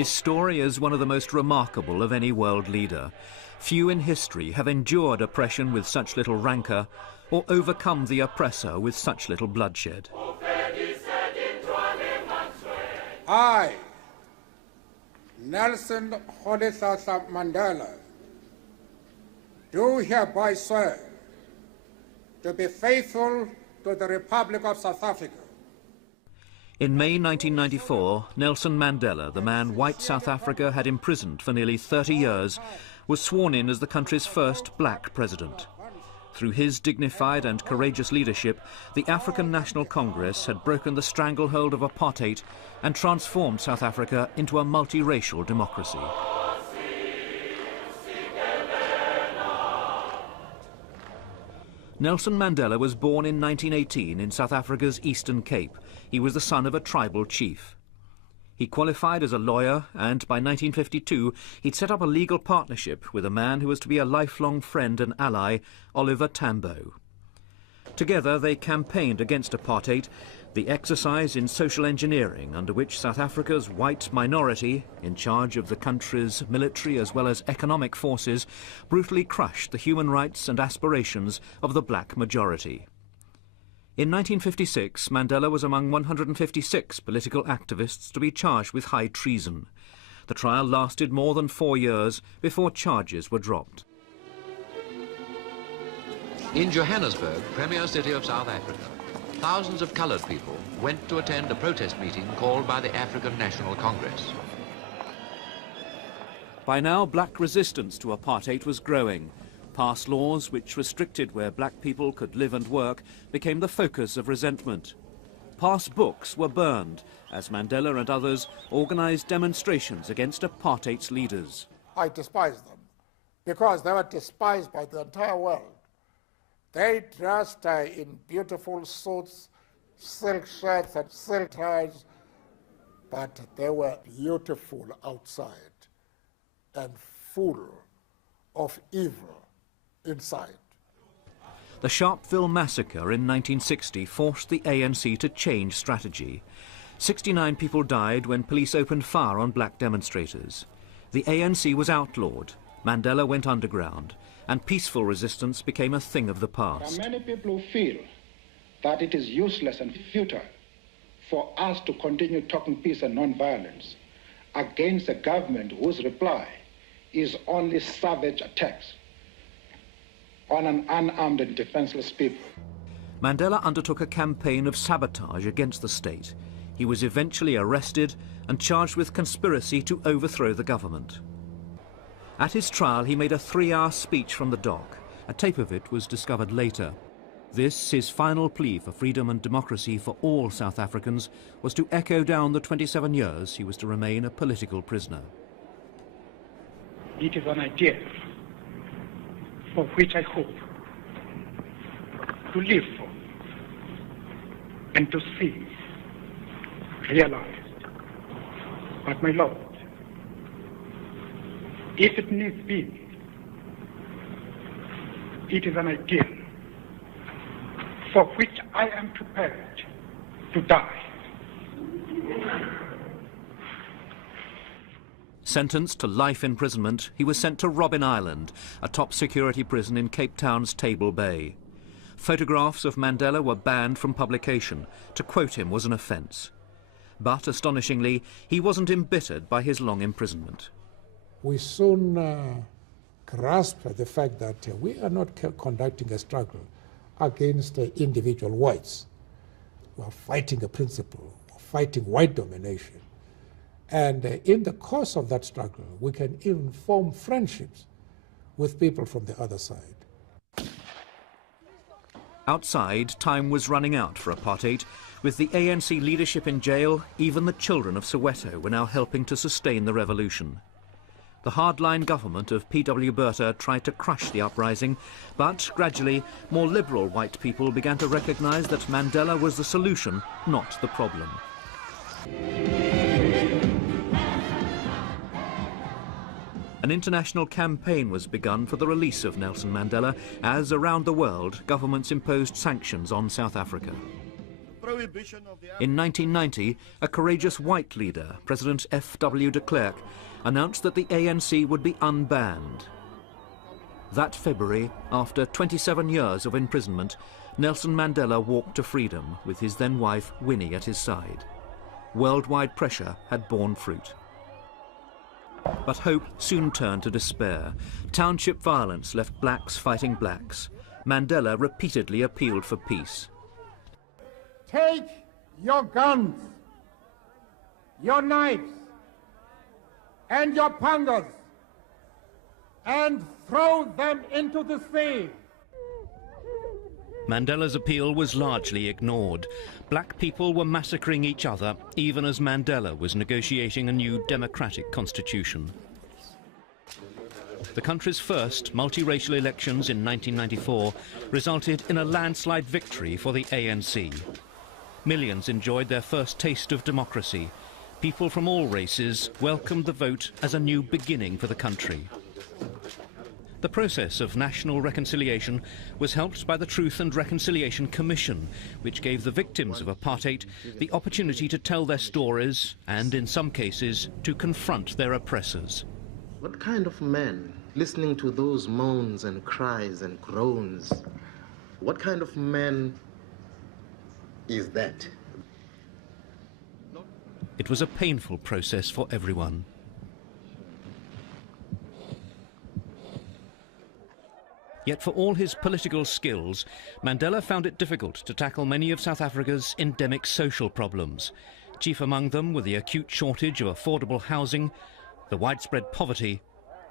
His story is one of the most remarkable of any world leader. Few in history have endured oppression with such little rancour or overcome the oppressor with such little bloodshed. I, Nelson Mandela, do hereby swear to be faithful to the Republic of South Africa. In May 1994, Nelson Mandela, the man white South Africa had imprisoned for nearly 30 years, was sworn in as the country's first black president. Through his dignified and courageous leadership, the African National Congress had broken the stranglehold of apartheid and transformed South Africa into a multiracial democracy. Nelson Mandela was born in 1918 in South Africa's Eastern Cape. He was the son of a tribal chief. He qualified as a lawyer, and by 1952 he'd set up a legal partnership with a man who was to be a lifelong friend and ally, Oliver Tambo. Together they campaigned against apartheid, the exercise in social engineering under which South Africa's white minority, in charge of the country's military as well as economic forces, brutally crushed the human rights and aspirations of the black majority. In 1956, Mandela was among 156 political activists to be charged with high treason. The trial lasted more than 4 years before charges were dropped. In Johannesburg, premier city of South Africa, thousands of coloured people went to attend a protest meeting called by the African National Congress. By now, black resistance to apartheid was growing. Past laws which restricted where black people could live and work became the focus of resentment. Past books were burned as Mandela and others organised demonstrations against apartheid's leaders. I despise them because they were despised by the entire world. They dressed in beautiful suits, silk shirts and silk ties, but they were beautiful outside and full of evil inside. The Sharpeville massacre in 1960 forced the ANC to change strategy. 69 people died when police opened fire on black demonstrators. The ANC was outlawed, Mandela went underground, and peaceful resistance became a thing of the past. There are many people who feel that it is useless and futile for us to continue talking peace and non-violence against a government whose reply is only savage attacks on an unarmed and defenseless people. Mandela undertook a campaign of sabotage against the state. He was eventually arrested and charged with conspiracy to overthrow the government. At his trial, he made a 3-hour speech from the dock. A tape of it was discovered later. This, his final plea for freedom and democracy for all South Africans, was to echo down the 27 years he was to remain a political prisoner. It is an idea for which I hope to live for and to see realized. But my Lord, if it needs be, it is an ideal for which I am prepared to die. Sentenced to life imprisonment, he was sent to Robben Island, a top security prison in Cape Town's Table Bay. Photographs of Mandela were banned from publication. To quote him was an offence. But, astonishingly, he wasn't embittered by his long imprisonment. We soon grasped the fact that we are not conducting a struggle against individual whites. We are fighting a principle, fighting white domination. And in the course of that struggle, we can even form friendships with people from the other side. Outside, time was running out for apartheid. With the ANC leadership in jail, even the children of Soweto were now helping to sustain the revolution. The hardline government of P.W. Botha tried to crush the uprising, but gradually more liberal white people began to recognise that Mandela was the solution, not the problem. An international campaign was begun for the release of Nelson Mandela as, around the world, governments imposed sanctions on South Africa. In 1990, a courageous white leader, President F.W. de Klerk, announced that the ANC would be unbanned. That February, after 27 years of imprisonment, Nelson Mandela walked to freedom with his then wife Winnie at his side. Worldwide pressure had borne fruit. But hope soon turned to despair. Township violence left blacks fighting blacks. Mandela repeatedly appealed for peace. Take your guns, your knives, and your pangas, and throw them into the sea. Mandela's appeal was largely ignored. Black people were massacring each other, even as Mandela was negotiating a new democratic constitution. The country's first multiracial elections in 1994 resulted in a landslide victory for the ANC. Millions enjoyed their first taste of democracy. People from all races welcomed the vote as a new beginning for the country. The process of national reconciliation was helped by the Truth and Reconciliation Commission, which gave the victims of apartheid the opportunity to tell their stories and, in some cases, to confront their oppressors. What kind of man, listening to those moans and cries and groans, what kind of man is that? It was a painful process for everyone. Yet for all his political skills, Mandela found it difficult to tackle many of South Africa's endemic social problems. Chief among them were the acute shortage of affordable housing, the widespread poverty,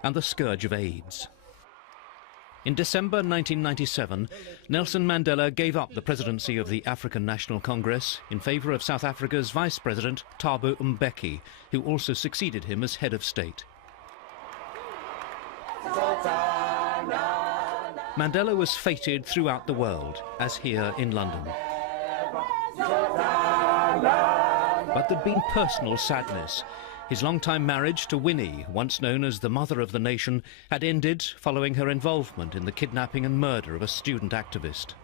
and the scourge of AIDS. In December 1997, Nelson Mandela gave up the presidency of the African National Congress in favour of South Africa's Vice President Thabo Mbeki, who also succeeded him as head of state. Mandela was feted throughout the world, as here in London. But there'd been personal sadness. His long-time marriage to Winnie, once known as the mother of the nation, had ended following her involvement in the kidnapping and murder of a student activist.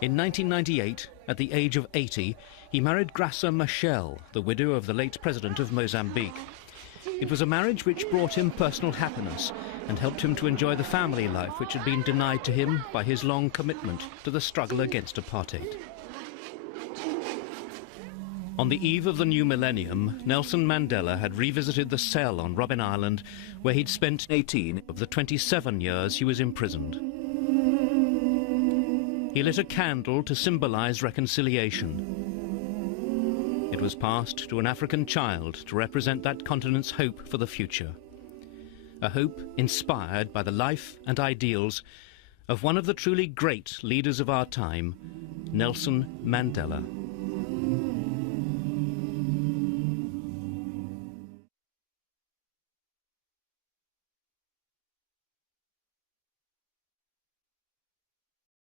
In 1998, at the age of 80, he married Graça Machel, the widow of the late president of Mozambique. It was a marriage which brought him personal happiness and helped him to enjoy the family life which had been denied to him by his long commitment to the struggle against apartheid. On the eve of the new millennium, Nelson Mandela had revisited the cell on Robben Island where he'd spent 18 of the 27 years he was imprisoned. He lit a candle to symbolise reconciliation. It was passed to an African child to represent that continent's hope for the future. A hope inspired by the life and ideals of one of the truly great leaders of our time, Nelson Mandela.